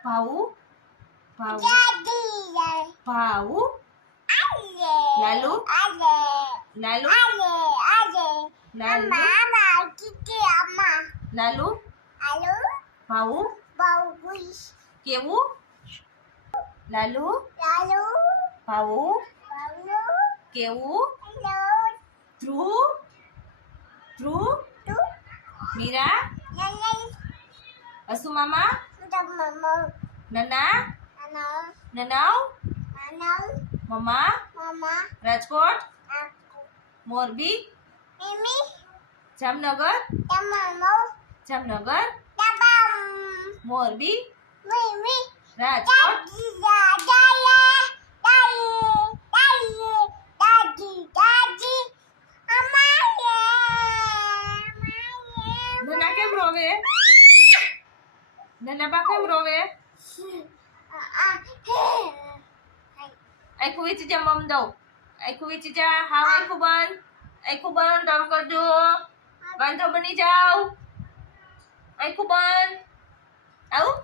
Pau. Pau. Jadi. Ya. Pau. Ale. Lalu. Ale. Lalu. Ale. Ale. Lalu. Mama, mama, kiki, mama. Lalu. Lalu. Pau. Pau. Kewu. Lalu. Lalu. Pau. Pau. Kewu. Lalu. True. True. Mira. Asu mama. નના mama, નનાવ mama, મમ્મા mama, રાજકોટ aku, મોરબી mimi, Jamnagar sama mau, Jamnagar dabam, મોરબી mimi, Rajkot Daddy, daddy, daddy, daddy, daddy, mama, નના કેમ રોવે નના બા કેમ રોવે આખું વેચી મમ દઉં આખું વેચી જા હાવ આખું બંધ આખું બંધ આમ કરજો વાંધો બની જાવ આખું બંધ આવું